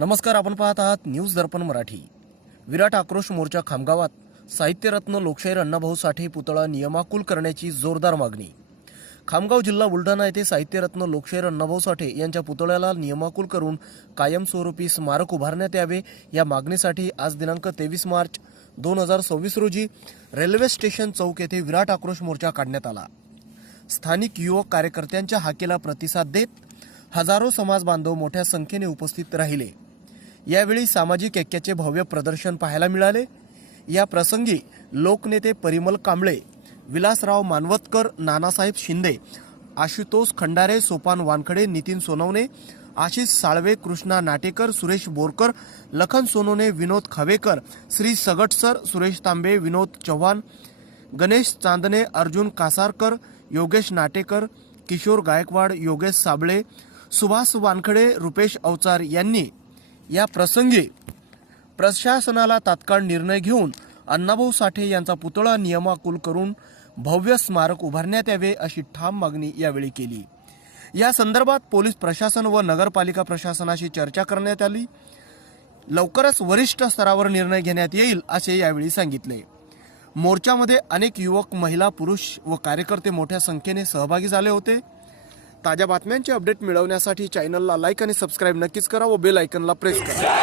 नमस्कार, आपण पाहत आहात न्यूज दर्पण मराठी। विराट आक्रोश मोर्चा खामगावात साहित्यरत्न लोकशाहीर अण्णाभाऊ साठे पुतळा नियमाकुल करण्याची जोरदार मागणी। खामगाव जिल्हा बुलढाणा येथे साहित्यरत्न लोकशाहीर अण्णाभाऊ साठे यांच्या पुतळ्याला नियमाकुल करून कायमस्वरूपी स्मारक उभारण्यात यावे या मागणीसाठी आज दिनांक 23 मार्च 2026 रोजी रेल्वे स्टेशन चौक येथे विराट आक्रोश मोर्चा काढण्यात आला। स्थानिक युवक कार्यकर्त्यांच्या हाकेला प्रतिसाद देत हजारो समाज बांधव मोठ्या संख्येने उपस्थित राहिले। यावेळी सामाजिक ऐक्याचे भव्य प्रदर्शन पाहायला मिळाले। या प्रसंगी लोकनेते परिमल कांबळे, विलासराव मानवतकर, नानासाहेब शिंदे, आशुतोष खंडारे, सोपान वानखडे, नितीन सोनवणे, आशिष साळवे, कृष्णा नाटेकर, सुरेश बोरकर, लखन सोनोने, विनोद खवेकर, श्री सगटसर, सुरेश तांबे, विनोद चव्हाण, गणेश चांदणे, अर्जुन कासारकर, योगेश नाटेकर, किशोर गायकवाड, योगेश साबळे, सुभाष वानखडे, रुपेश अवचार यांनी या प्रसंगी प्रशासनाला तात्काळ निर्णय घेऊन अण्णाभाऊ साठे यांचा पुतळा नियमाकुल करून भव्य स्मारक उभारण्यात यावे अशी ठाम मागणी यावेळी केली। या संदर्भात पोलीस प्रशासन व नगरपालिका प्रशासनाशी चर्चा करण्यात आली। लवकरच वरिष्ठ स्तरावर निर्णय घेण्यात येईल असे यावेळी सांगितले। मोर्चामध्ये अनेक युवक, महिला, पुरुष व कार्यकर्ते मोठ्या संख्येने सहभागी झाले होते। ताज्या बातम्यांचे अपडेट मिळवण्यासाठी चॅनलला लाईक आणि सबस्क्राईब नक्कीच करा व बेल आयकॉनला प्रेस करा।